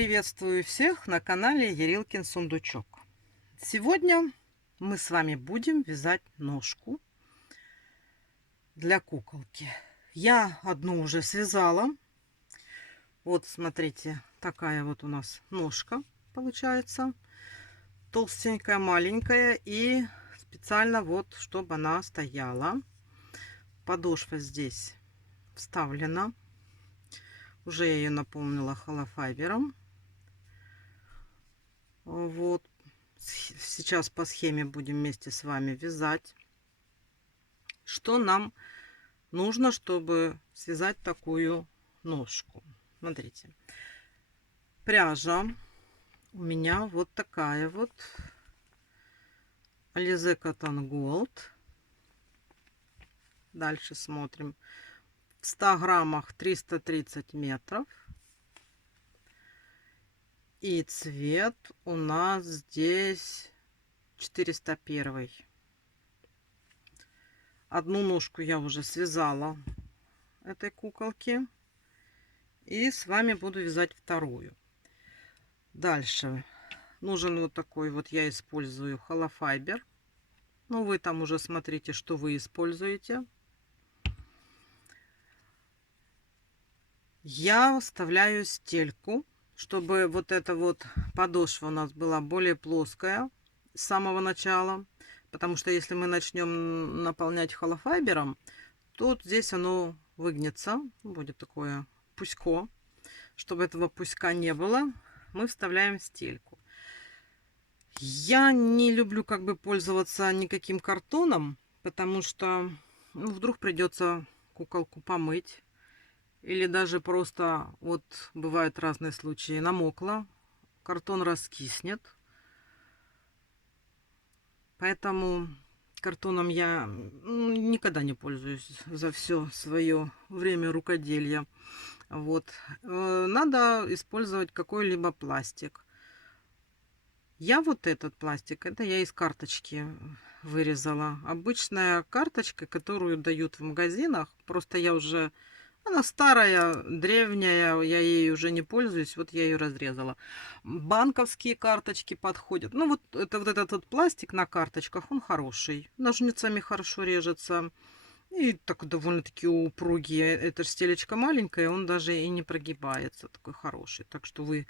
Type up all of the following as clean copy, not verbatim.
Приветствую всех на канале Ярилкин Сундучок. Сегодня мы с вами будем вязать ножку для куколки. Я одну уже связала. Вот смотрите, такая вот у нас ножка получается. Толстенькая, маленькая, и специально вот, чтобы она стояла. Подошва здесь вставлена. Уже я ее наполнила холофайбером. Вот. Сейчас по схеме будем вместе с вами вязать. Что нам нужно, чтобы связать такую ножку? Смотрите. Пряжа у меня вот такая вот. Alize Cotton Gold. Дальше смотрим. В 100 граммах 330 метров. И цвет у нас здесь 401. Одну ножку я уже связала этой куколки. И с вами буду вязать вторую. Дальше нужен вот такой вот, я использую холофайбер. Ну, вы там уже смотрите, что вы используете. Я вставляю стельку, чтобы вот эта вот подошва у нас была более плоская с самого начала. Потому что если мы начнем наполнять холофайбером, то здесь оно выгнется. Будет такое пусько. Чтобы этого пуська не было, мы вставляем стельку. Я не люблю как бы пользоваться никаким картоном, потому что вдруг придется куколку помыть. Или даже просто, вот бывают разные случаи, намокла, картон раскиснет. Поэтому картоном я никогда не пользуюсь за все свое время рукоделия. Вот. Надо использовать какой-либо пластик. Я вот этот пластик, это я из карточки вырезала. Обычная карточка, которую дают в магазинах. Просто я уже... Она старая, древняя, я ей уже не пользуюсь. Вот я ее разрезала. Банковские карточки подходят. Ну вот, вот этот вот пластик на карточках, он хороший. Ножницами хорошо режется. И так довольно-таки упругий. Эта стелечка маленькая, он даже и не прогибается. Такой хороший. Так что вы...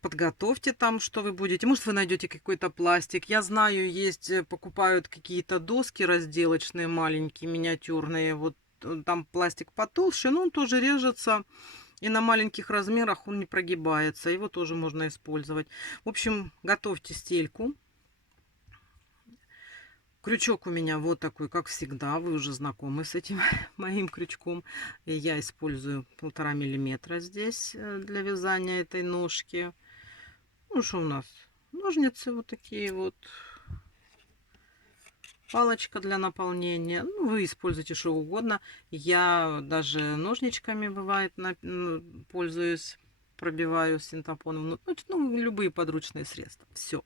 подготовьте там, что вы будете. Может, вы найдете какой-то пластик. Я знаю, есть, покупают какие-то доски разделочные, маленькие, миниатюрные. Вот там пластик потолще, но он тоже режется. И на маленьких размерах он не прогибается. Его тоже можно использовать. В общем, готовьте стельку. Крючок у меня вот такой, как всегда. Вы уже знакомы с этим моим крючком. И я использую 1,5 мм здесь для вязания этой ножки. Ну, что у нас? Ножницы вот такие вот. Палочка для наполнения. Ну, вы используете что угодно. Я даже ножничками, бывает, пользуюсь. Пробиваю синтепоном. Ну, любые подручные средства. Все.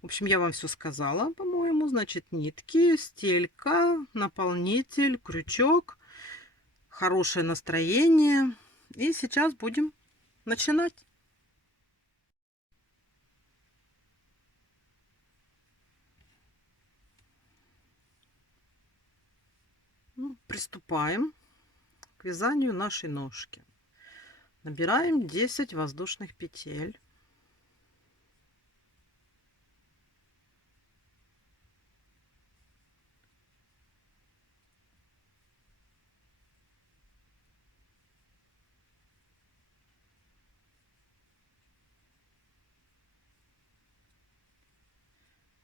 В общем, я вам все сказала, по-моему. Значит, нитки, стелька, наполнитель, крючок. Хорошее настроение. И сейчас будем начинать. Ну, приступаем к вязанию нашей ножки. Набираем 10 воздушных петель.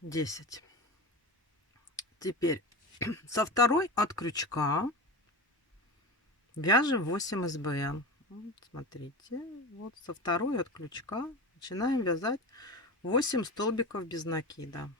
Десять. Теперь со второй от крючка вяжем 8 СБН. Вот, смотрите, вот со второй от крючка начинаем вязать 8 столбиков без накида.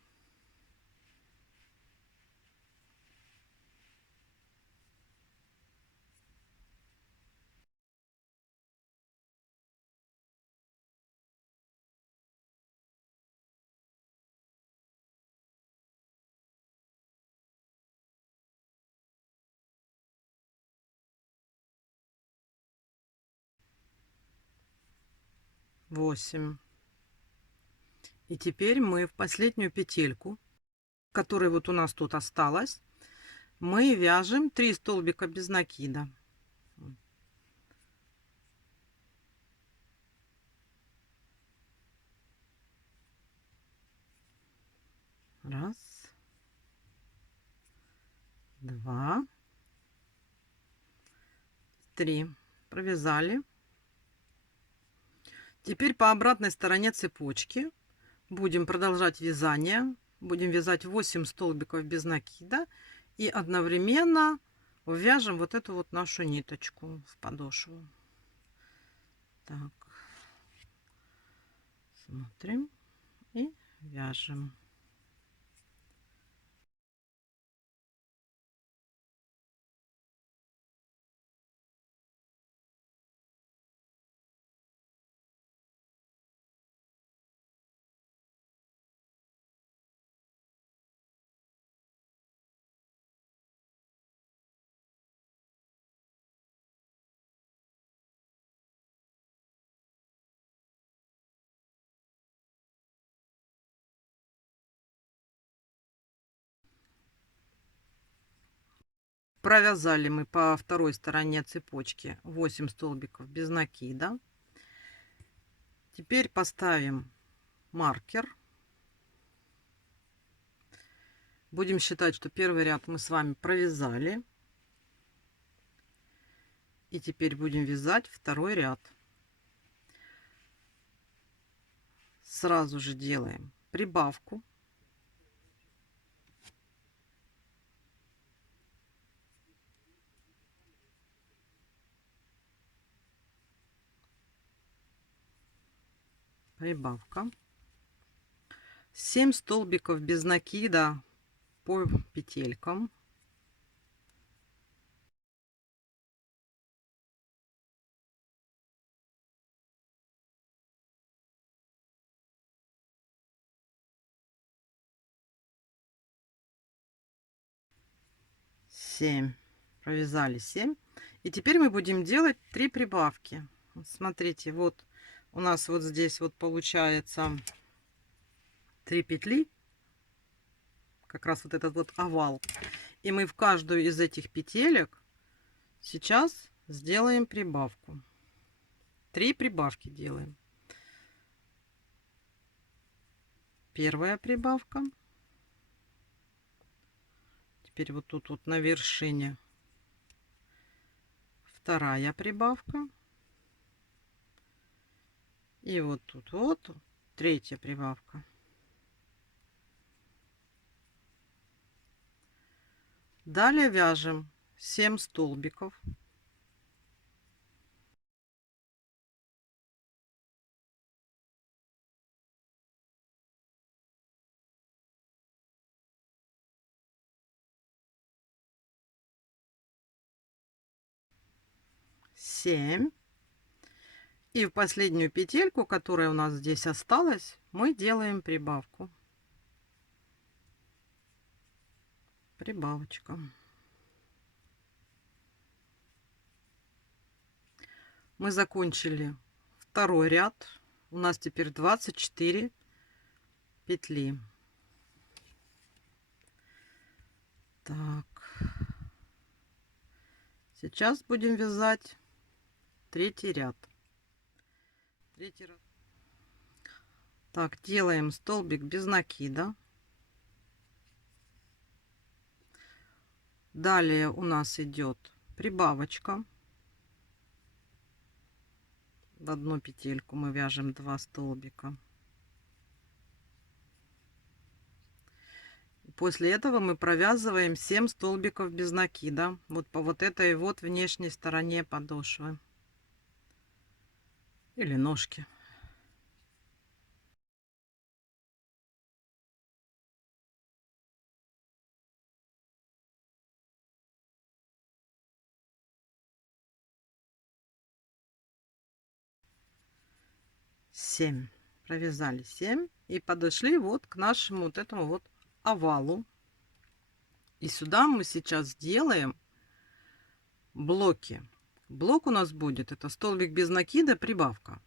8. И теперь мы в последнюю петельку, которая вот у нас тут осталась, мы вяжем 3 столбика без накида. Раз, два, три. Провязали. Теперь по обратной стороне цепочки будем продолжать вязание. Будем вязать 8 столбиков без накида и одновременно вяжем вот эту вот нашу ниточку в подошву. Так, смотрим и вяжем. Провязали мы по второй стороне цепочки 8 столбиков без накида. Теперь поставим маркер. Будем считать, что первый ряд мы с вами провязали. И теперь будем вязать второй ряд. Сразу же делаем прибавку. Прибавка. 7 столбиков без накида по петелькам. Семь. Провязали 7. И теперь мы будем делать 3 прибавки. Вот смотрите, вот у нас вот здесь вот получается 3 петли. Как раз вот этот вот овал. И мы в каждую из этих петелек сейчас сделаем прибавку. 3 прибавки делаем. Первая прибавка. Теперь вот тут вот на вершине вторая прибавка. И вот тут вот третья прибавка. Далее вяжем 7 столбиков. Семь. И в последнюю петельку, которая у нас здесь осталась, мы делаем прибавку. Прибавочка. Мы закончили второй ряд. У нас теперь 24 петли. Так. Сейчас будем вязать третий ряд. Так, делаем столбик без накида. Далее у нас идет прибавочка. В одну петельку мы вяжем 2 столбика. После этого мы провязываем 7 столбиков без накида. Вот по вот этой вот внешней стороне подошвы. Или ножки. Семь. Провязали 7 и подошли вот к нашему вот этому вот овалу. И сюда мы сейчас сделаем блоки. Блок у нас будет это столбик без накида, прибавка.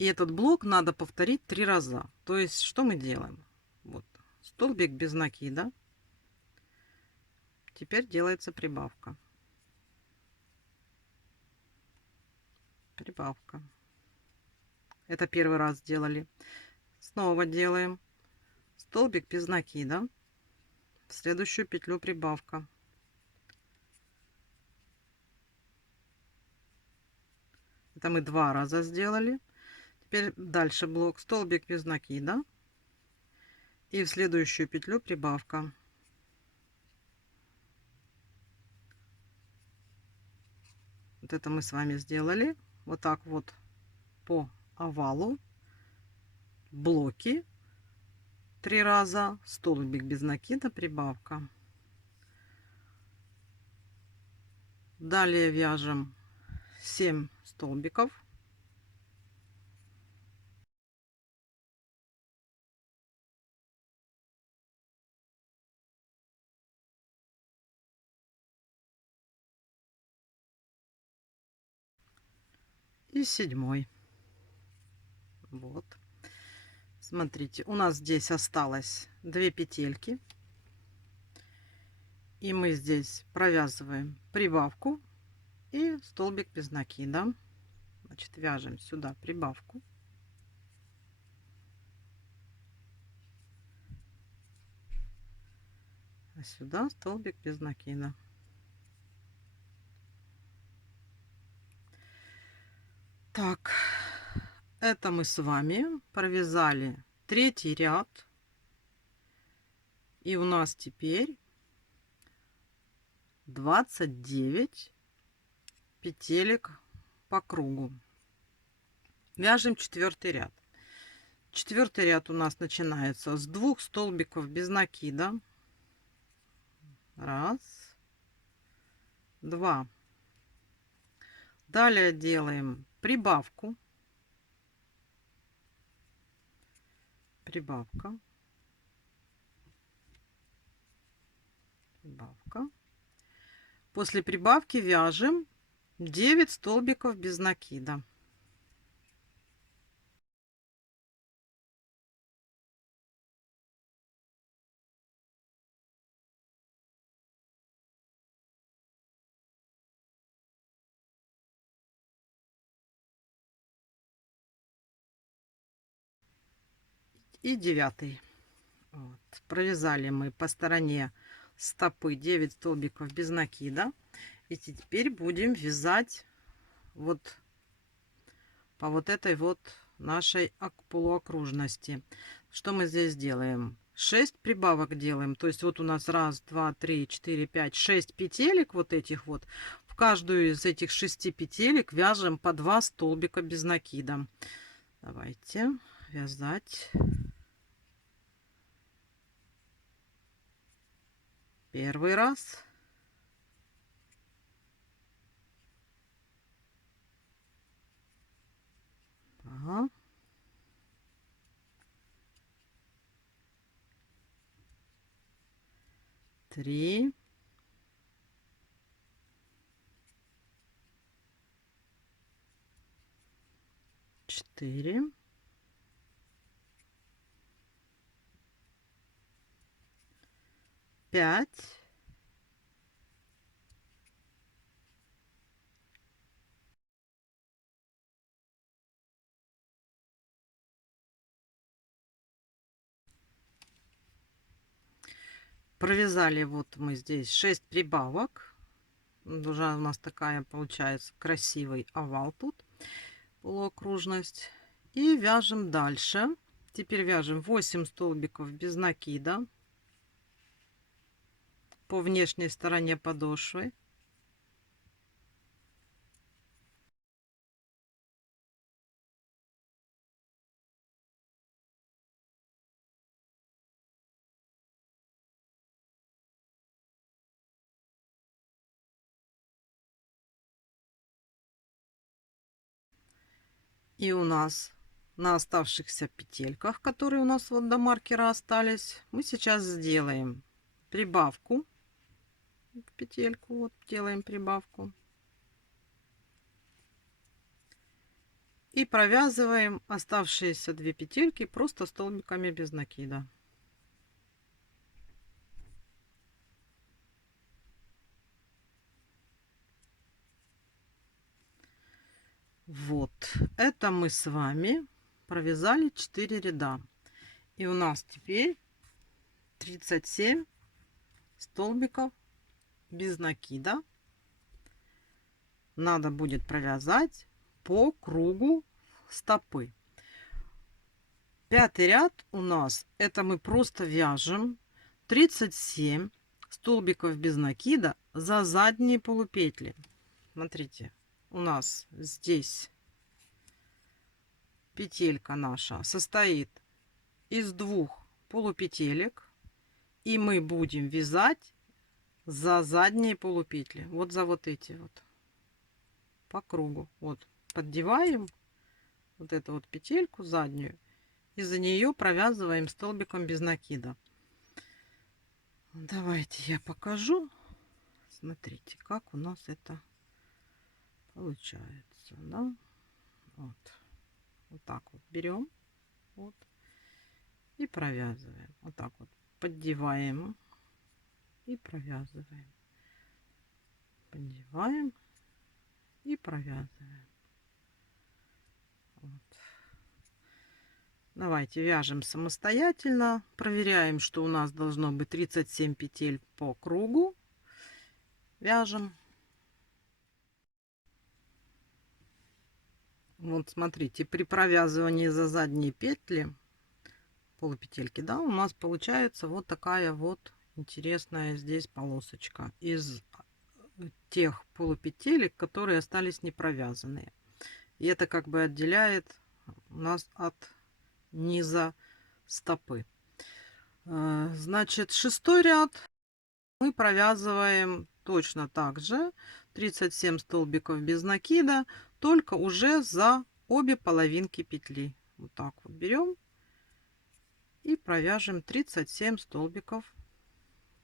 И этот блок надо повторить 3 раза. То есть, что мы делаем? Вот, столбик без накида. Теперь делается прибавка. Прибавка. Это первый раз сделали. Снова делаем столбик без накида. В следующую петлю прибавка. Это мы 2 раза сделали. Теперь дальше блок столбик без накида. И в следующую петлю прибавка. Вот это мы с вами сделали. Вот так вот по овалу. Блоки 3 раза. Столбик без накида, прибавка. Далее вяжем 7 столбиков. И 7. Вот. Смотрите, у нас здесь осталось 2 петельки. И мы здесь провязываем прибавку и столбик без накида. Значит, вяжем сюда прибавку. А сюда столбик без накида. Так, это мы с вами провязали 3-й ряд. И у нас теперь 29 петелек по кругу. Вяжем 4-й ряд. 4-й ряд у нас начинается с 2 столбиков без накида. 1, 2. Далее делаем прибавку. Прибавка. Прибавка. После прибавки вяжем 9 столбиков без накида. И 9. Вот. Провязали мы по стороне стопы 9 столбиков без накида. И теперь будем вязать вот по вот этой вот нашей полуокружности. Что мы здесь делаем? 6 прибавок делаем. То есть вот у нас 1, 2, 3, 4, 5, 6 петелек вот этих вот. В каждую из этих 6 петелек вяжем по 2 столбика без накида. Давайте вязать. Первый раз. Ага. 3. 4. 5. Провязали вот мы здесь 6 прибавок. Уже у нас такая получается красивый овал тут, полуокружность. И вяжем дальше. Теперь вяжем 8 столбиков без накида по внешней стороне подошвы. И у нас на оставшихся петельках, которые у нас вот до маркера остались, мы сейчас сделаем прибавку в петельку. Вот делаем прибавку. И провязываем оставшиеся 2 петельки просто столбиками без накида. Вот, это мы с вами провязали 4 ряда. И у нас теперь 37 столбиков без накида. Надо будет провязать по кругу стопы. 5-й ряд у нас, это мы просто вяжем 37 столбиков без накида за задние полупетли. Смотрите, у нас здесь петелька наша состоит из 2 полупетелек, и мы будем вязать за задние полупетли, вот за вот эти вот по кругу. Вот поддеваем вот эту вот петельку заднюю, и за нее провязываем столбиком без накида. Давайте я покажу. Смотрите, как у нас это получается, да? Вот, вот так вот берем, вот, и провязываем. Вот так вот поддеваем и провязываем. Поддеваем и провязываем. Вот. Давайте вяжем самостоятельно. Проверяем, что у нас должно быть 37 петель по кругу. Вяжем. Вот смотрите, при провязывании за задние петли, полупетельки, да, у нас получается вот такая вот интересная здесь полосочка из тех полупетелек, которые остались не провязанные. И это как бы отделяет нас от низа стопы. Значит, 6-й ряд мы провязываем точно так же 37 столбиков без накида, только уже за обе половинки петли. Вот так вот берем и провяжем 37 столбиков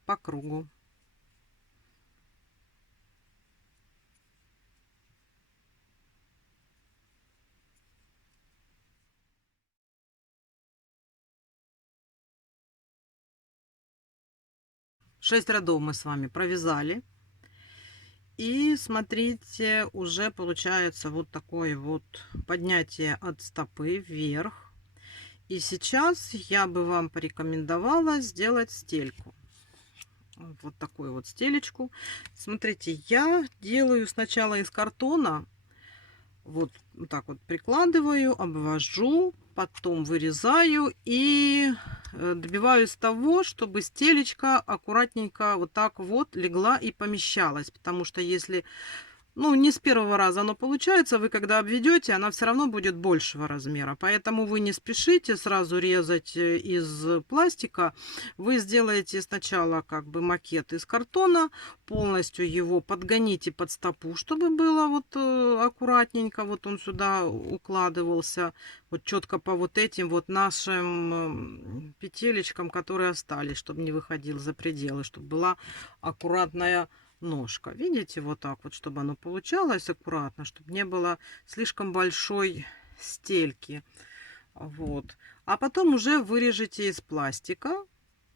по кругу. Шесть рядов мы с вами провязали. И смотрите, уже получается вот такое вот поднятие от стопы вверх. И сейчас я бы вам порекомендовала сделать стельку. Вот такую вот стелечку. Смотрите, я делаю сначала из картона. Вот так вот прикладываю, обвожу, потом вырезаю и добиваюсь того, чтобы стелечка аккуратненько вот так вот легла и помещалась. Потому что если, ну, не с первого раза оно получается, вы когда обведете, она все равно будет большего размера. Поэтому вы не спешите сразу резать из пластика. Вы сделаете сначала как бы макет из картона, полностью его подгоните под стопу, чтобы было вот аккуратненько, вот он сюда укладывался, вот четко по вот этим вот нашим петелечкам, которые остались, чтобы не выходил за пределы, чтобы была аккуратная ножка. Видите, вот так вот, чтобы оно получалось аккуратно, чтобы не было слишком большой стельки. Вот. А потом уже вырежете из пластика,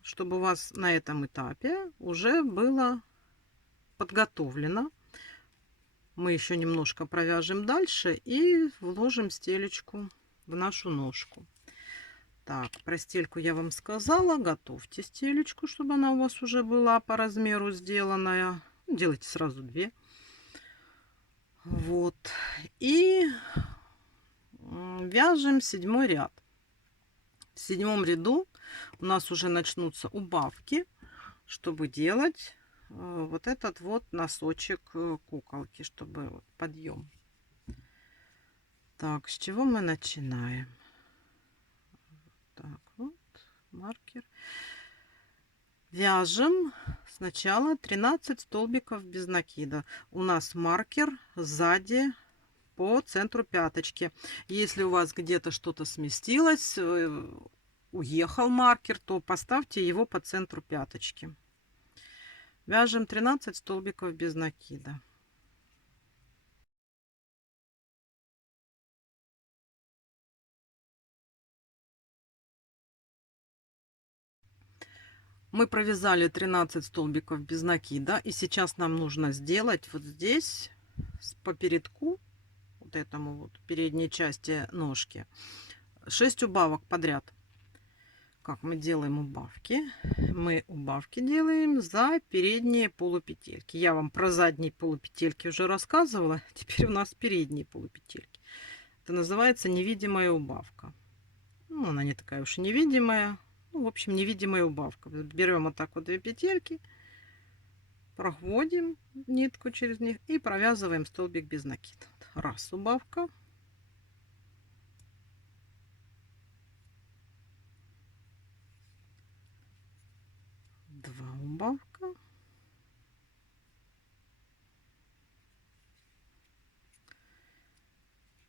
чтобы у вас на этом этапе уже было подготовлено. Мы еще немножко провяжем дальше и вложим стелечку в нашу ножку. Так, про стельку я вам сказала. Готовьте стелечку, чтобы она у вас уже была по размеру сделанная. Делайте сразу 2. Вот. И вяжем 7-й ряд. В 7-м ряду у нас уже начнутся убавки, чтобы делать вот этот вот носочек куколки, чтобы вот подъем. Так, с чего мы начинаем? Так, вот маркер. Вяжем сначала 13 столбиков без накида. У нас маркер сзади по центру пяточки. Если у вас где-то что-то сместилось, уехал маркер, то поставьте его по центру пяточки. Вяжем 13 столбиков без накида. Мы провязали 13 столбиков без накида. И сейчас нам нужно сделать вот здесь, по передку, вот этому вот передней части ножки, 6 убавок подряд. Как мы делаем убавки? Мы убавки делаем за передние полупетельки. Я вам про задние полупетельки уже рассказывала. Теперь у нас передние полупетельки. Это называется невидимая убавка. Ну, она не такая уж и невидимая. Ну, в общем, невидимая убавка. Берем вот так вот 2 петельки, проходим нитку через них и провязываем столбик без накида. Раз убавка. Два убавка.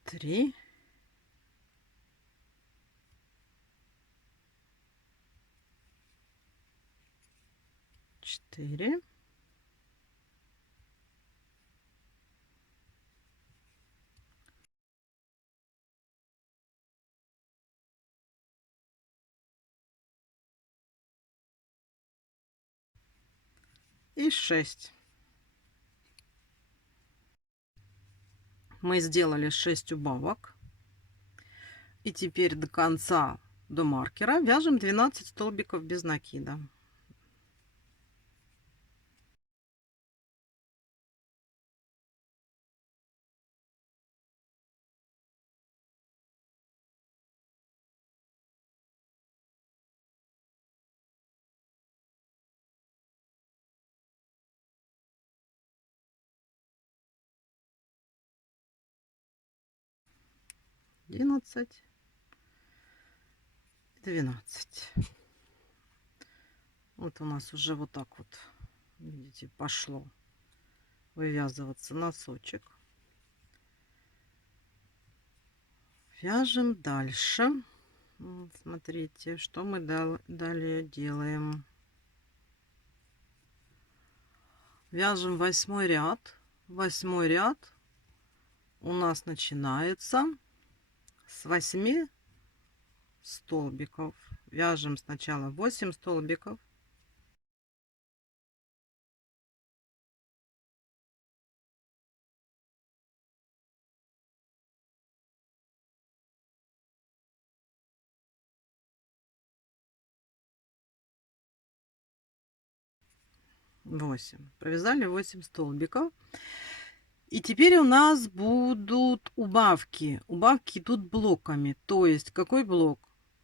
Три. 4. И 6. Мы сделали 6 убавок. И теперь до конца, до маркера, вяжем 12 столбиков без накида. Одиннадцать, 12. Вот у нас уже вот так вот, видите, пошло вывязываться носочек. Вяжем дальше. Вот, смотрите, что мы далее делаем. Вяжем 8 ряд. 8 ряд у нас начинается с 8 столбиков. Вяжем сначала 8 столбиков. Провязали 8 столбиков. И теперь у нас будут убавки. Убавки идут блоками. То есть какой блок?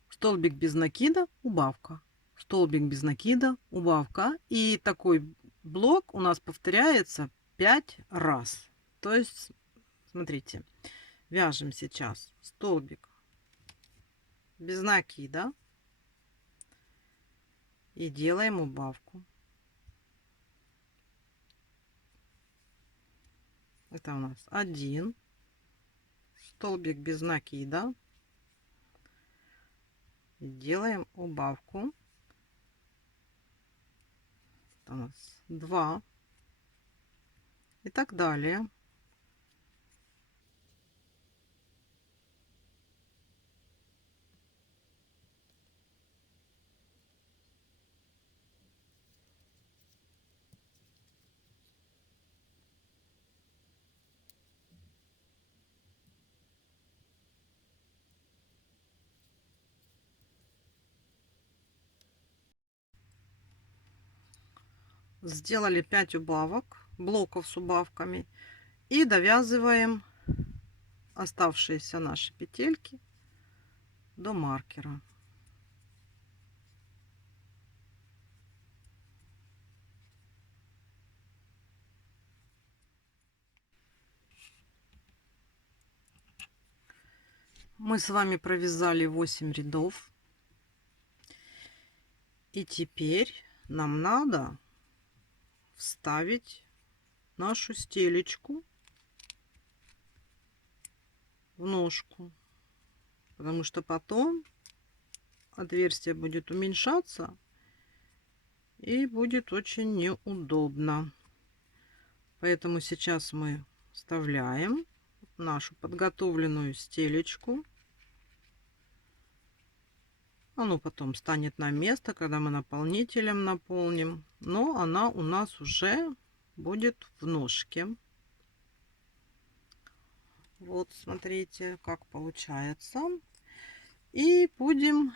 Столбик без накида, убавка. Столбик без накида, убавка. И такой блок у нас повторяется 5 раз. То есть, смотрите, вяжем сейчас столбик без накида и делаем убавку. Это у нас 1 столбик без накида. Делаем убавку. Это у нас 2 и так далее. Сделали 5 убавок, блоков с убавками, и довязываем оставшиеся наши петельки до маркера. Мы с вами провязали 8 рядов, и теперь нам надо вставить нашу стелечку в ножку, потому что потом отверстие будет уменьшаться и будет очень неудобно. Поэтому сейчас мы вставляем нашу подготовленную стелечку Оно потом станет на место, когда мы наполнителем наполним. Но она у нас уже будет в ножке. Вот, смотрите, как получается. И будем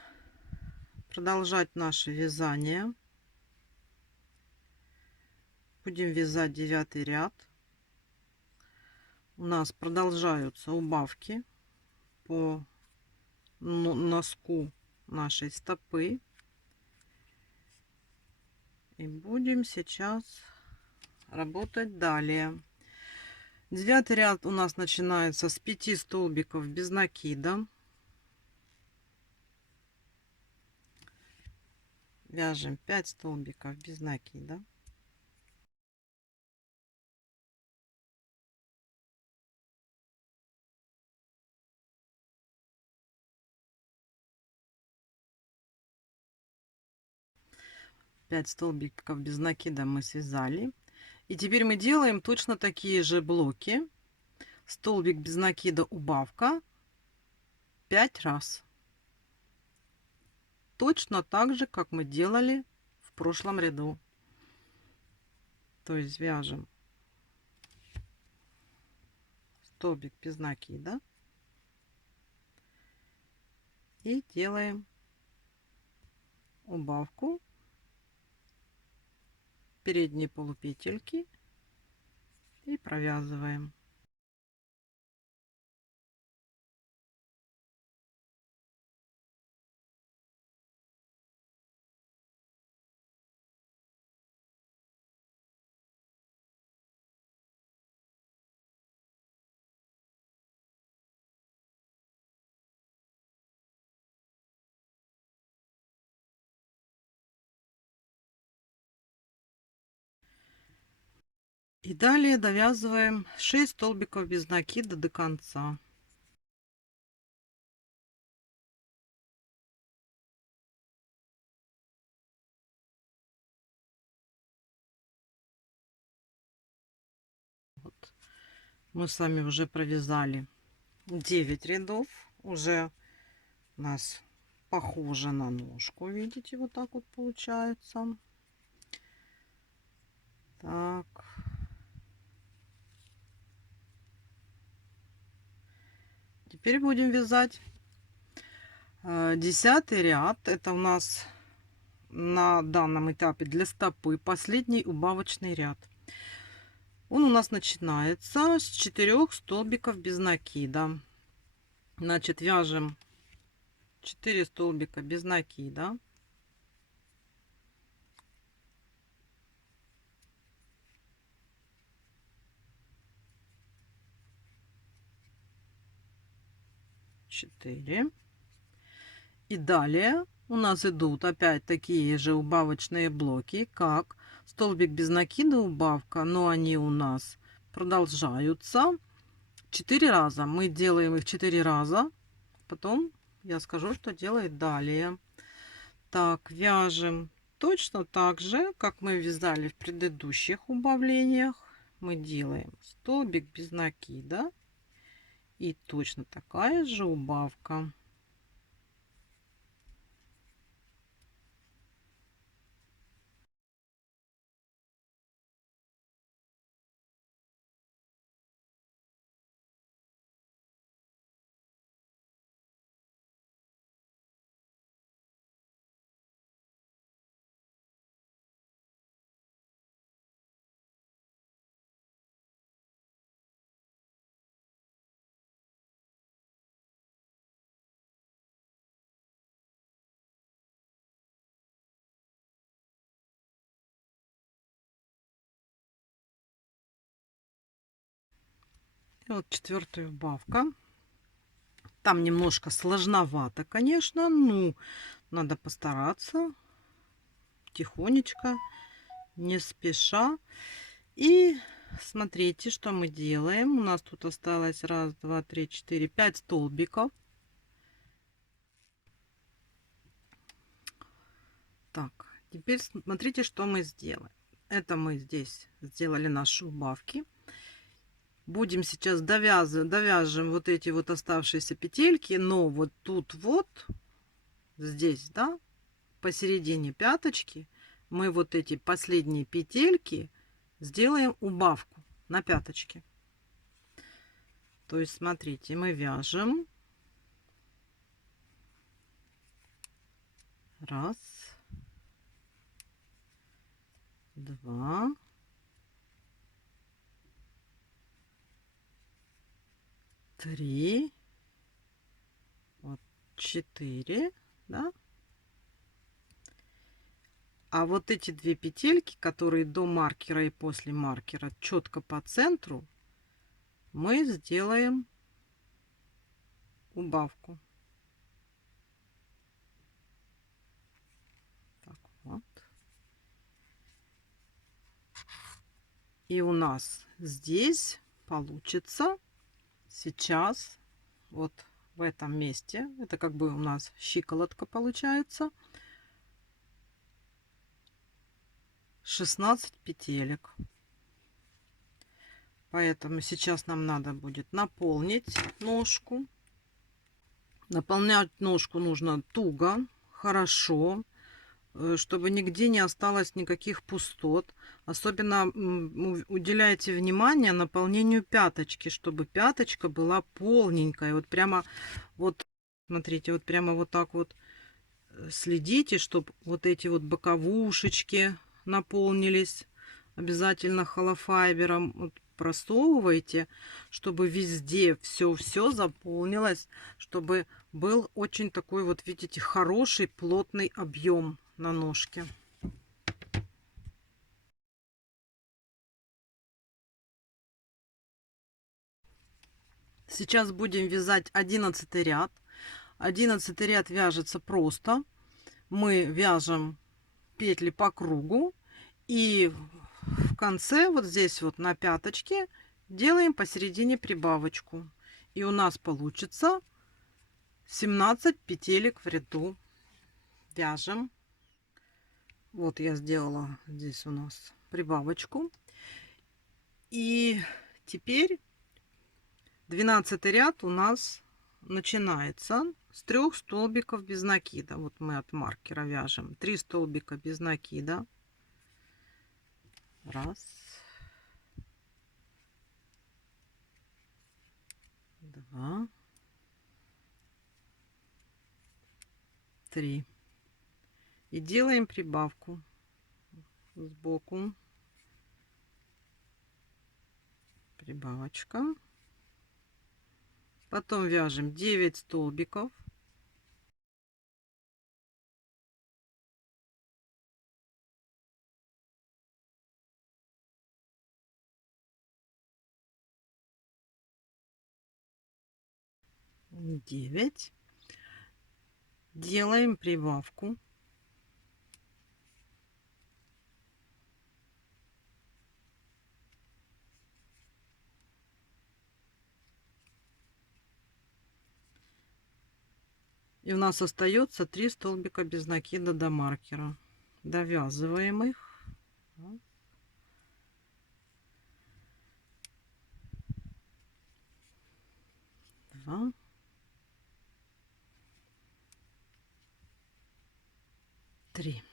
продолжать наше вязание. Будем вязать 9 ряд. У нас продолжаются убавки по носку нашей стопы. И будем сейчас работать далее. 9 ряд у нас начинается с 5 столбиков без накида. Вяжем 5 столбиков без накида. Пять столбиков без накида мы связали. И теперь мы делаем точно такие же блоки. Столбик без накида, убавка 5 раз. Точно так же, как мы делали в прошлом ряду. То есть вяжем столбик без накида и делаем убавку передней полупетельки и провязываем. И далее довязываем 6 столбиков без накида до конца. Вот. Мы с вами уже провязали 9 рядов. Уже у нас похоже на ножку. Видите, вот так вот получается. Так. Теперь будем вязать 10 ряд. Это у нас на данном этапе для стопы последний убавочный ряд. Он у нас начинается с 4 столбиков без накида. Значит, вяжем 4 столбика без накида. И далее у нас идут опять такие же убавочные блоки, как столбик без накида, убавка, но они у нас продолжаются 4 раза. Мы делаем их 4 раза, потом я скажу, что делать далее. Так, вяжем точно так же, как мы вязали в предыдущих убавлениях. Мы делаем столбик без накида и точно такая же убавка. И вот 4-я убавка. Там немножко сложновато, конечно, ну, надо постараться тихонечко, не спеша. И смотрите, что мы делаем. У нас тут осталось 1, 2, 3, 4, 5 столбиков. Так, теперь смотрите, что мы сделаем. Это мы здесь сделали наши убавки. Будем сейчас довяжем вот эти вот оставшиеся петельки, но вот тут вот здесь, да, посередине пяточки, мы вот эти последние петельки сделаем убавку на пяточке. То есть, смотрите, мы вяжем. Раз, два, три, вот 4, да. А вот эти две петельки, которые до маркера и после маркера, четко по центру, мы сделаем убавку. Так, вот. И у нас здесь получится сейчас вот в этом месте, это как бы у нас щиколотка получается, 16 петелек. Поэтому сейчас нам надо будет наполнить ножку. Наполнять ножку нужно туго, хорошо, чтобы нигде не осталось никаких пустот. Особенно уделяйте внимание наполнению пяточки, чтобы пяточка была полненькая. Вот прямо, вот смотрите, вот прямо вот так вот следите, чтобы вот эти вот боковушечки наполнились. Обязательно холофайбером вот просовывайте, чтобы везде все заполнилось, чтобы был очень такой вот, видите, хороший плотный объем на ножке. Сейчас будем вязать 11 ряд. 11 ряд вяжется просто. Мы вяжем петли по кругу и в конце вот здесь вот на пяточке делаем посередине прибавочку. И у нас получится 17 петелек в ряду. Вяжем. Вот я сделала здесь у нас прибавочку. И теперь 12 ряд у нас начинается с 3 столбиков без накида. Вот мы от маркера вяжем 3 столбика без накида. Раз, два, три. И делаем прибавку сбоку. Прибавочка. Потом вяжем 9 столбиков. Девять. Делаем прибавку. И у нас остается 3 столбика без накида до маркера. Довязываем их. Два. Три.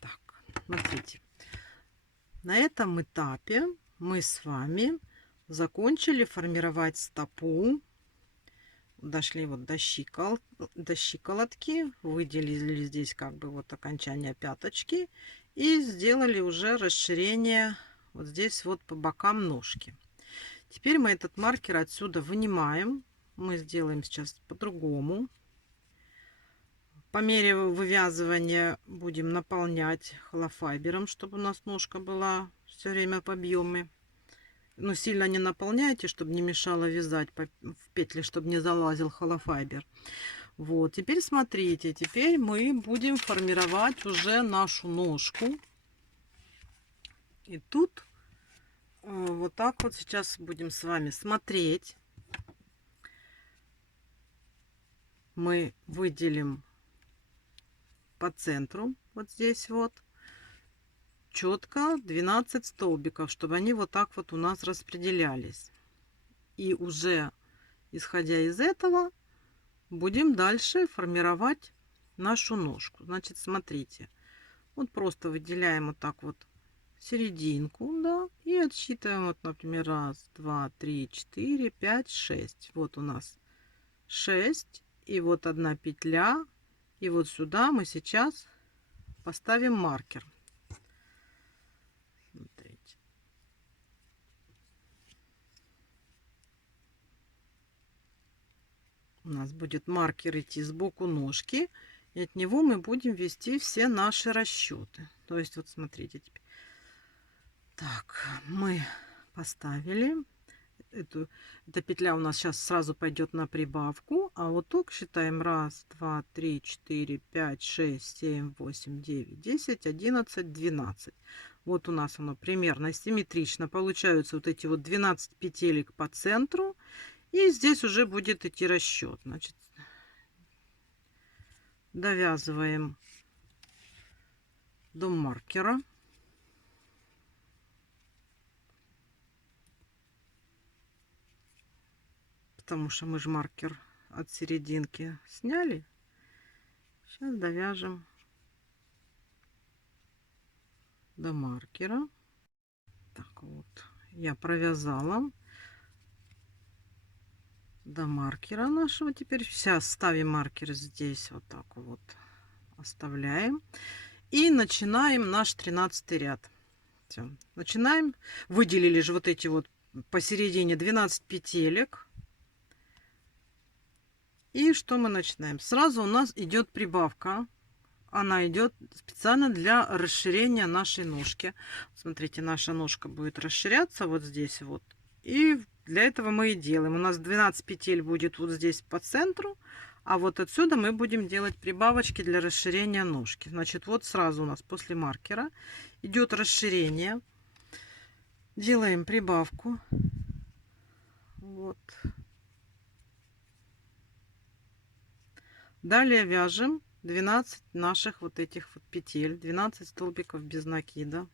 Так, смотрите. На этом этапе мы с вами закончили формировать стопу. Дошли вот до щиколотки, выделили здесь как бы вот окончание пяточки и сделали уже расширение вот здесь вот по бокам ножки. Теперь мы этот маркер отсюда вынимаем. Мы сделаем сейчас по-другому. По мере вывязывания будем наполнять холофайбером, чтобы у нас ножка была все время по объеме. Но сильно не наполняйте, чтобы не мешало вязать в петли, чтобы не залазил холофайбер. Вот, теперь смотрите, теперь мы будем формировать уже нашу ножку. И тут вот так вот сейчас будем с вами смотреть. Мы выделим по центру, вот здесь вот, четко 12 столбиков, чтобы они вот так вот у нас распределялись. И уже исходя из этого будем дальше формировать нашу ножку. Значит, смотрите, вот просто выделяем вот так вот серединку, да, и отсчитываем, вот, например, раз, два, три, четыре, пять, шесть. Вот у нас 6, и вот одна петля, и вот сюда мы сейчас поставим маркер. Смотрите. У нас будет маркер идти сбоку ножки, и от него мы будем вести все наши расчеты. То есть вот смотрите теперь. Так, мы поставили эта петля у нас сейчас сразу пойдет на прибавку, а вот так считаем: раз, два, три, четыре, пять, шесть, семь, восемь, девять, 10, 11, 12. Вот у нас оно примерно симметрично получаются, вот эти вот 12 петелек по центру, и здесь уже будет идти расчет. Значит, довязываем до маркера. Потому что мы же маркер от серединки сняли. Сейчас довяжем до маркера. Так вот, я провязала до маркера нашего. Теперь сейчас ставим маркер здесь, вот так вот оставляем. И начинаем наш 13 ряд. Всё. Начинаем. Выделили же вот эти вот посередине 12 петелек. И что мы начинаем? Сразу у нас идет прибавка. Она идет специально для расширения нашей ножки. Смотрите, наша ножка будет расширяться вот здесь вот. И для этого мы и делаем. У нас 12 петель будет вот здесь по центру. А вот отсюда мы будем делать прибавочки для расширения ножки. Значит, вот сразу у нас после маркера идет расширение. Делаем прибавку. Вот. Далее вяжем 12 наших вот этих вот петель, 12 столбиков без накида.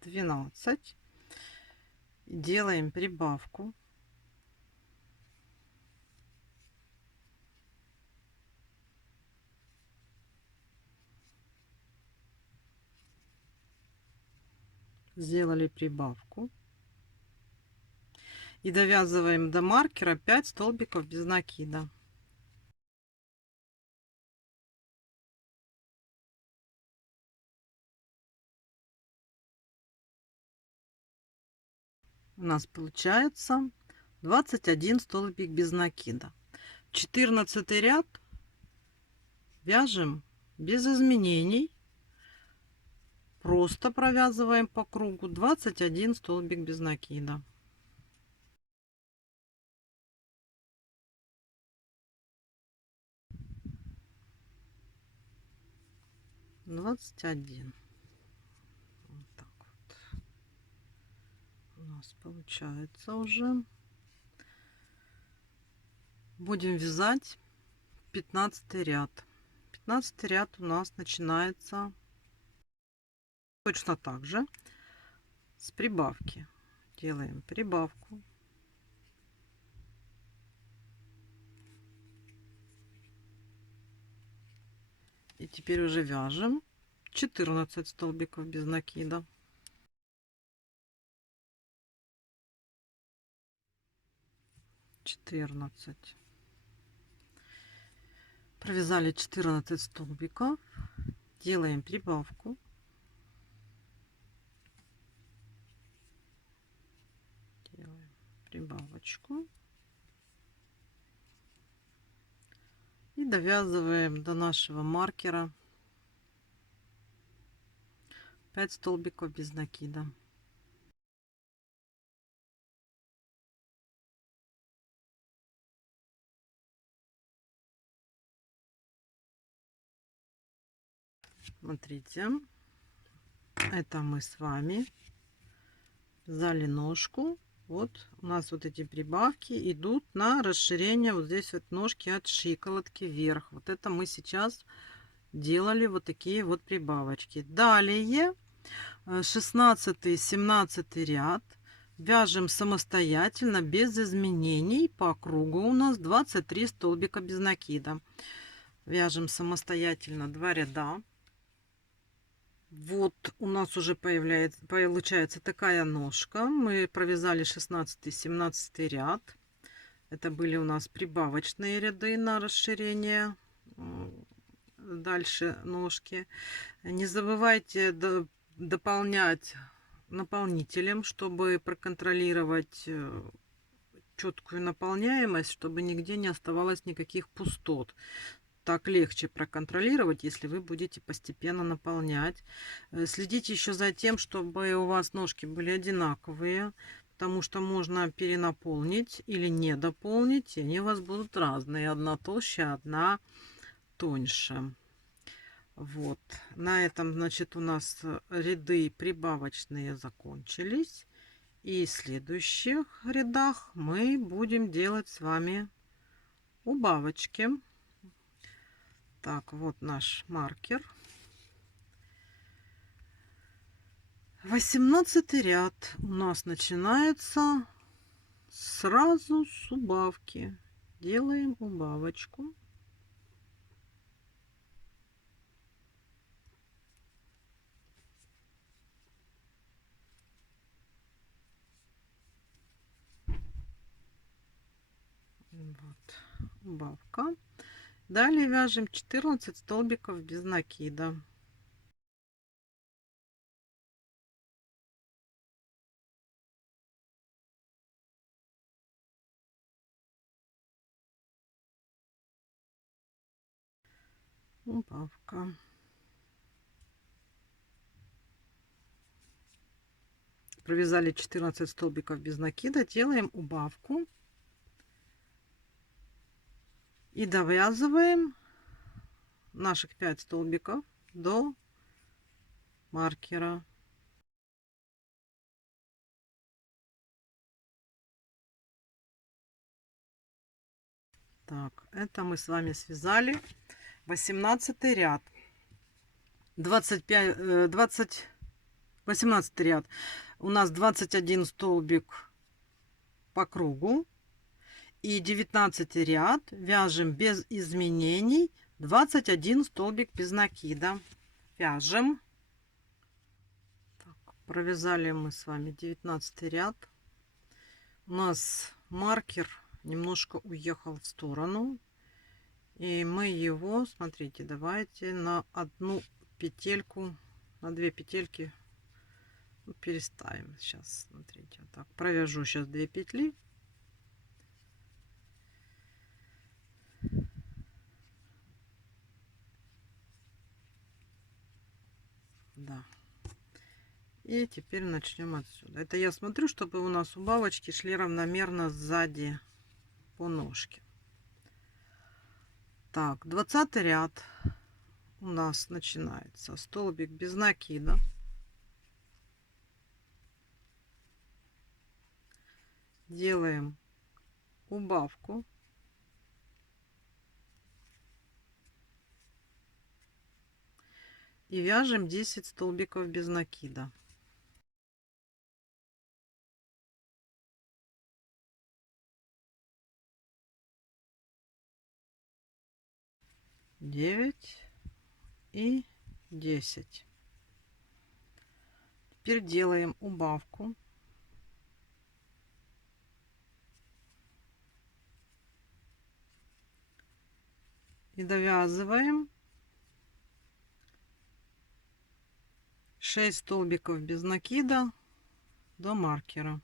Двенадцать. Делаем прибавку. Сделали прибавку. И довязываем до маркера 5 столбиков без накида. У нас получается 21 столбик без накида. 14 ряд вяжем без изменений. Просто провязываем по кругу 21 столбик без накида. 21. Вот так вот у нас получается уже. Будем вязать 15 ряд. 15 ряд у нас начинается точно так же с прибавки. Делаем прибавку. И теперь уже вяжем 14 столбиков без накида. 14. Провязали 14 столбиков. Делаем прибавку. Делаем прибавочку. И довязываем до нашего маркера 5 столбиков без накида. Смотрите, это мы с вами вязали ножку Вот у нас вот эти прибавки идут на расширение вот здесь вот ножки от щиколотки вверх. Вот это мы сейчас делали вот такие вот прибавочки. Далее 16-17 ряд вяжем самостоятельно без изменений по кругу. У нас 23 столбика без накида. Вяжем самостоятельно 2 ряда. Вот у нас уже получается такая ножка. Мы провязали 16-17 ряд. Это были у нас прибавочные ряды на расширение дальше ножки. Не забывайте дополнять наполнителем, чтобы проконтролировать четкую наполняемость, чтобы нигде не оставалось никаких пустот. Так легче проконтролировать, если вы будете постепенно наполнять. Следите еще за тем, чтобы у вас ножки были одинаковые, потому что можно перенаполнить или не дополнить, и они у вас будут разные. Одна толще, одна тоньше. Вот. На этом, значит, у нас ряды прибавочные закончились. И в следующих рядах мы будем делать с вами убавочки. Так, вот наш маркер. 18 ряд у нас начинается сразу с убавки. Делаем убавочку. Вот, убавка. Далее вяжем 14 столбиков без накида. Убавка. Провязали 14 столбиков без накида, делаем убавку и довязываем наших 5 столбиков до маркера. Так, это мы с вами связали 18 ряд. 18 ряд. У нас 21 столбик по кругу. И 19 ряд вяжем без изменений 21 столбик без накида. Вяжем. Так, провязали мы с вами 19 ряд. У нас маркер немножко уехал в сторону. И мы его, смотрите, давайте на одну петельку, на 2 петельки переставим. Сейчас, смотрите, вот так. Провяжу сейчас 2 петли. Да. И теперь начнем отсюда. Это я смотрю, чтобы у нас убавочки шли равномерно сзади по ножке. Так, 20 ряд у нас начинается столбик без накида. Делаем убавку. И вяжем 10 столбиков без накида. Девять и 10. Теперь делаем убавку. И довязываем 6 столбиков без накида до маркера.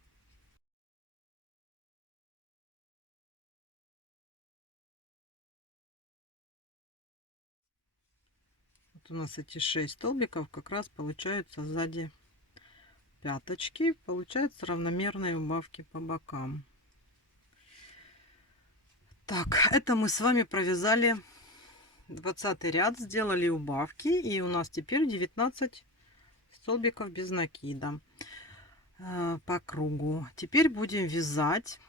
Вот у нас эти 6 столбиков как раз получаются сзади пяточки. Получаются равномерные убавки по бокам. Так, это мы с вами провязали 20 ряд, сделали убавки, и у нас теперь 19 столбиков без накида. по кругу. Теперь будем вязать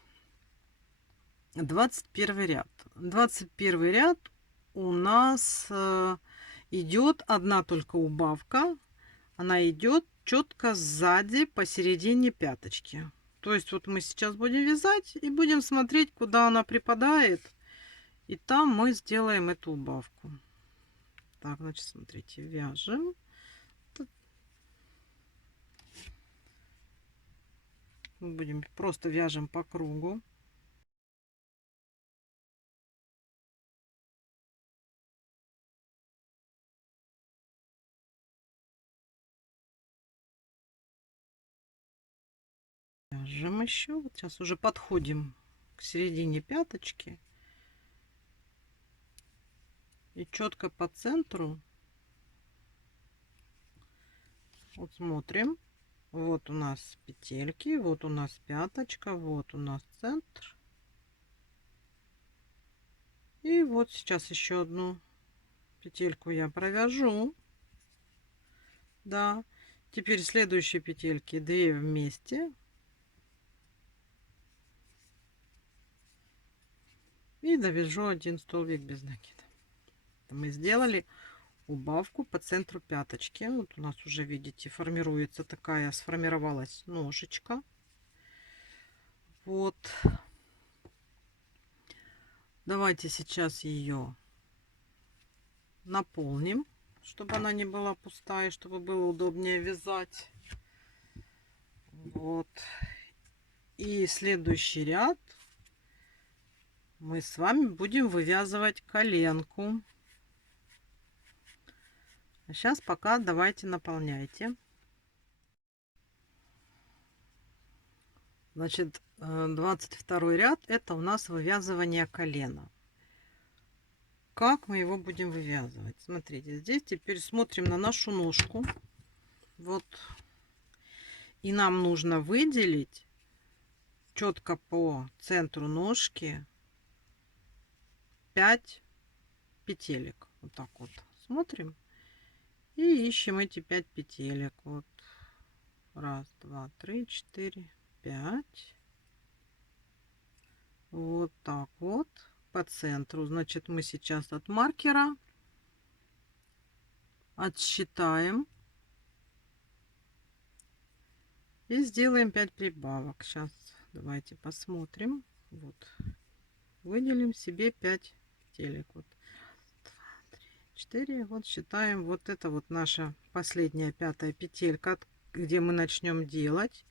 21 ряд. 21 ряд у нас идет одна только убавка. Она идет четко сзади посередине пяточки. То есть вот мы сейчас будем вязать и будем смотреть, куда она припадает. И там мы сделаем эту убавку. Так, значит, смотрите, вяжем. Мы будем просто вяжем по кругу. Вяжем еще. Вот сейчас уже подходим к середине пяточки. И четко по центру. Вот смотрим. Вот у нас петельки, вот у нас пяточка, вот у нас центр. И вот сейчас еще одну петельку я провяжу. Да. Теперь следующие петельки 2 вместе. И довяжу один столбик без накида. Мы сделали убавку по центру пяточки. Вот у нас уже, видите, формируется такая, сформировалась ножечка. Вот. Давайте сейчас ее наполним, чтобы она не была пустая, чтобы было удобнее вязать. Вот. И следующий ряд мы с вами будем вывязывать коленку. А сейчас пока давайте наполняйте. Значит, 22 ряд это у нас вывязывание колена. Как мы его будем вывязывать? Смотрите, здесь теперь смотрим на нашу ножку. Вот. И нам нужно выделить четко по центру ножки 5 петелек. Вот так вот смотрим. И ищем эти 5 петелек. Вот. Раз, два, три, четыре, 5. Вот так вот по центру. Значит, мы сейчас от маркера отсчитаем и сделаем 5 прибавок. Сейчас давайте посмотрим. Вот. Выделим себе 5 петелек. Вот. 2, 3, 4. Вот считаем. Вот это вот наша последняя 5-я петелька, где мы начнем делать.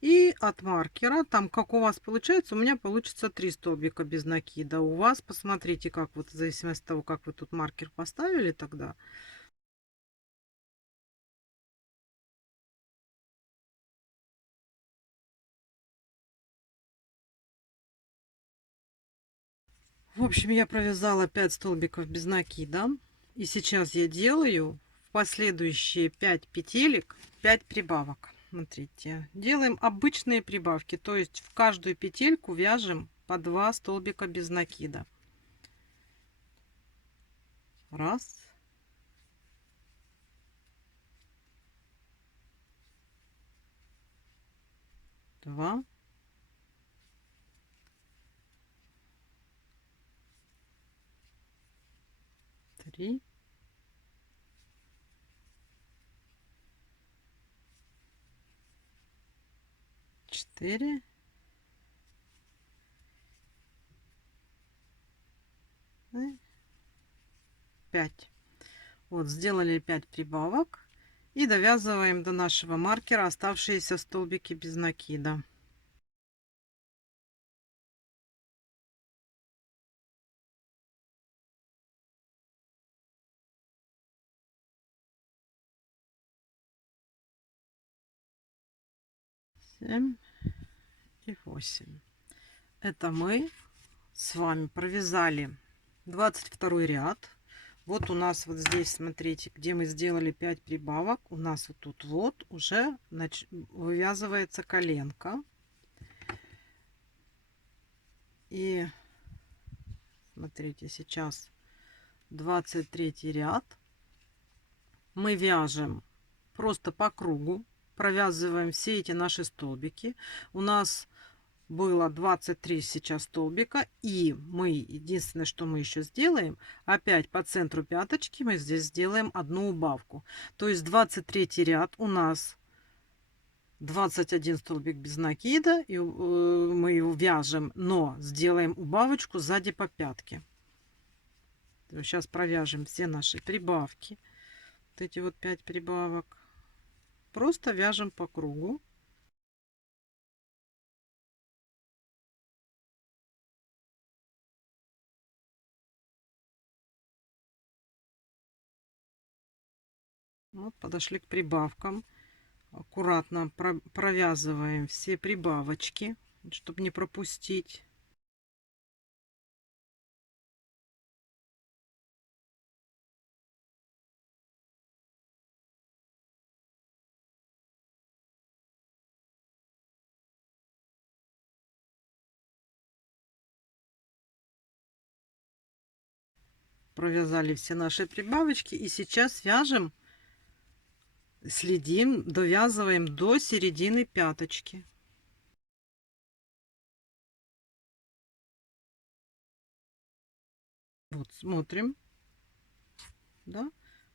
И от маркера, там как у вас получается, у меня получится 3 столбика без накида. У вас посмотрите, как вот в зависимости от того, как вы тут маркер поставили тогда. В общем, я провязала 5 столбиков без накида. И сейчас я делаю в последующие 5 петелек 5 прибавок. Смотрите, делаем обычные прибавки, то есть в каждую петельку вяжем по 2 столбика без накида. Раз. Два. Три. 4. 5. Вот, сделали 5 прибавок и довязываем до нашего маркера оставшиеся столбики без накида. Семь и 8. Это мы с вами провязали 22 ряд. Вот у нас вот здесь, смотрите, где мы сделали 5 прибавок, у нас вот тут вот уже вывязывается коленка. И смотрите, сейчас 23 ряд. Мы вяжем просто по кругу провязываем все эти наши столбики. У нас было 23 сейчас столбика, и мы, единственное, что мы еще сделаем, опять по центру пяточки мы здесь сделаем одну убавку. То есть 23 ряд у нас 21 столбик без накида, и мы его вяжем, но сделаем убавочку сзади по пятке. Сейчас провяжем все наши прибавки, вот эти вот 5 прибавок, просто вяжем по кругу. Вот, подошли к прибавкам. Аккуратно провязываем все прибавочки, чтобы не пропустить. Провязали все наши прибавочки, и сейчас вяжем, следим, довязываем до середины пяточки. Вот, смотрим, да,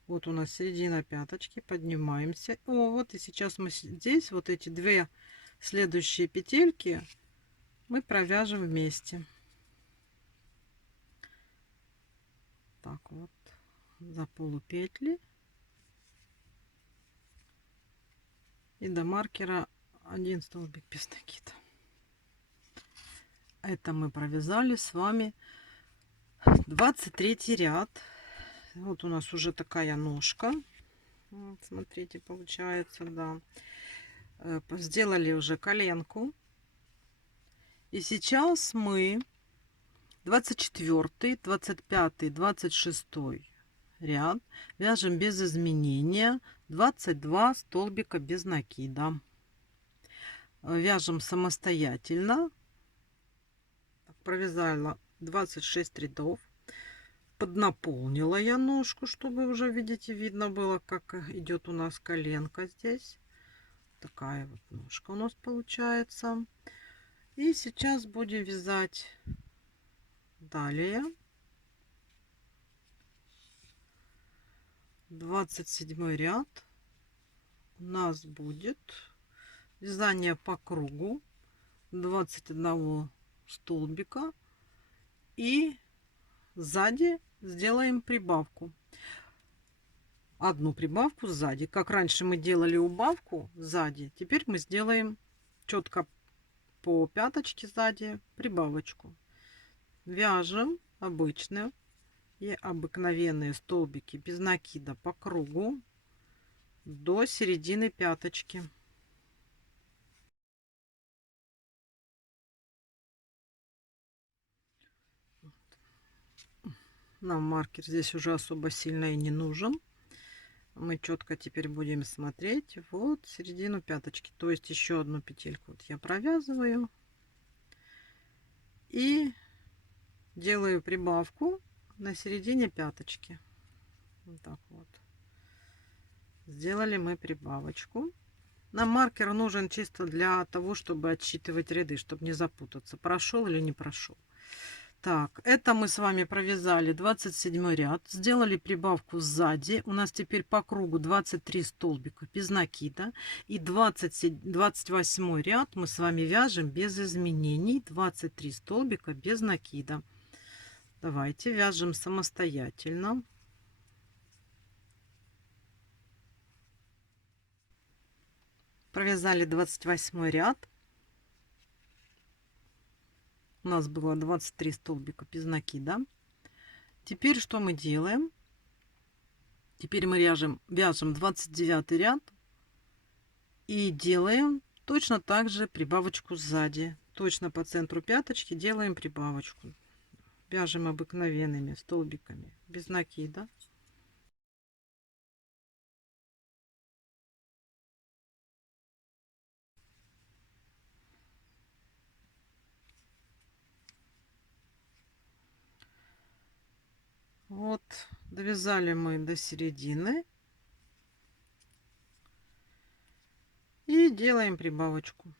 вот у нас середина пяточки, поднимаемся. О, вот и сейчас мы здесь вот эти две следующие петельки мы провяжем вместе. Так вот, за полупетли. И до маркера 1 столбик без накида. Это мы провязали с вами 23 ряд. Вот у нас уже такая ножка. Вот, смотрите, получается, да. Сделали уже коленку. И сейчас мы 24, 25, 26 ряд вяжем без изменения 22 столбика без накида. Вяжем самостоятельно. Провязала 26 рядов. Поднаполнила я ножку, чтобы уже, видите, видно было, как идет у нас коленка здесь. Такая вот ножка у нас получается. И сейчас будем вязать далее. 27 ряд у нас будет вязание по кругу 21 столбика, и сзади сделаем прибавку, одну прибавку сзади. Как раньше мы делали убавку сзади, теперь мы сделаем четко по пяточке сзади прибавочку. Вяжем обычные и обыкновенные столбики без накида по кругу до середины пяточки. Нам маркер здесь уже особо сильно и не нужен. Мы четко теперь будем смотреть вот середину пяточки, то есть еще одну петельку вот я провязываю и делаю прибавку на середине пяточки. Вот так вот сделали мы прибавочку. Нам маркер нужен чисто для того, чтобы отсчитывать ряды, чтобы не запутаться, прошел или не прошел. Так, это мы с вами провязали 27 ряд, сделали прибавку сзади. У нас теперь по кругу 23 столбика без накида. И 28 ряд мы с вами вяжем без изменений. 23 столбика без накида. Давайте вяжем самостоятельно. Провязали 28 ряд. У нас было 23 столбика без накида. Теперь что мы делаем? Теперь мы вяжем 29 ряд и делаем точно так же прибавочку сзади. Точно по центру пяточки делаем прибавочку. Вяжем обыкновенными столбиками без накида. Вот, довязали мы до середины. делаем прибавочку.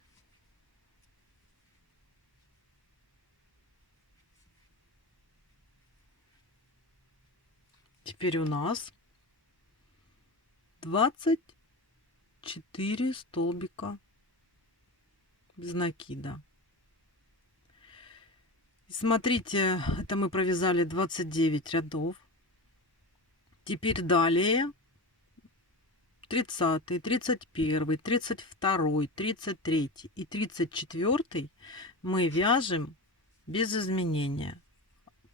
Теперь у нас 24 столбика без накида. Смотрите, это мы провязали 29 рядов. Теперь далее 30, 31, 32, 33 и 34 мы вяжем без изменения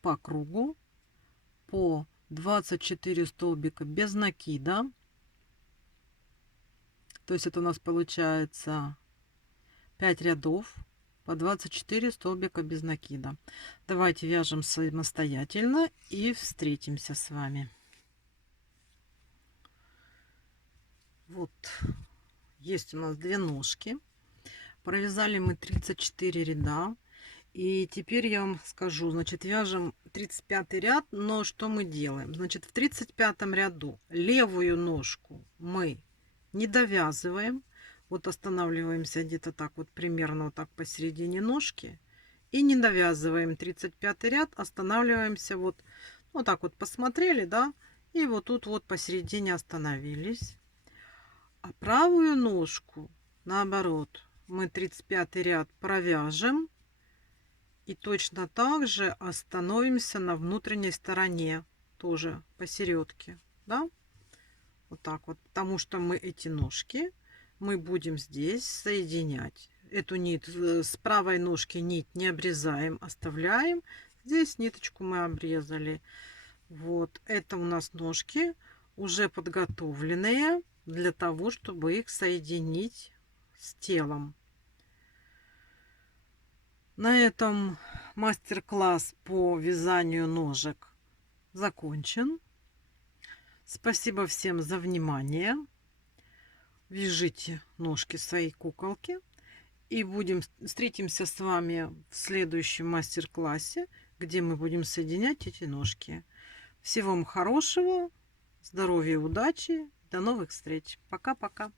по кругу по 24 столбика без накида. То есть это у нас получается 5 рядов по 24 столбика без накида. Давайте вяжем самостоятельно и встретимся с вами. Вот есть у нас две ножки. Провязали мы 34 ряда. И теперь я вам скажу, значит, вяжем 35 ряд, но что мы делаем? Значит, в 35 ряду левую ножку мы не довязываем. Вот останавливаемся где-то так вот, примерно вот так посередине ножки. И не довязываем 35 ряд, останавливаемся вот так вот, посмотрели, да? И вот тут вот посередине остановились. А правую ножку, наоборот, мы 35 ряд провяжем. И точно так же остановимся на внутренней стороне, тоже посередке, да? Вот так вот, потому что мы эти ножки мы будем здесь соединять. Эту нить с правой ножки нить не обрезаем, оставляем. Здесь ниточку мы обрезали. Вот это у нас ножки уже подготовленные для того, чтобы их соединить с телом. На этом мастер-класс по вязанию ножек закончен. Спасибо всем за внимание. Вяжите ножки своей куколки. И встретимся с вами в следующем мастер-классе, где мы будем соединять эти ножки. Всего вам хорошего, здоровья и удачи. До новых встреч. Пока-пока.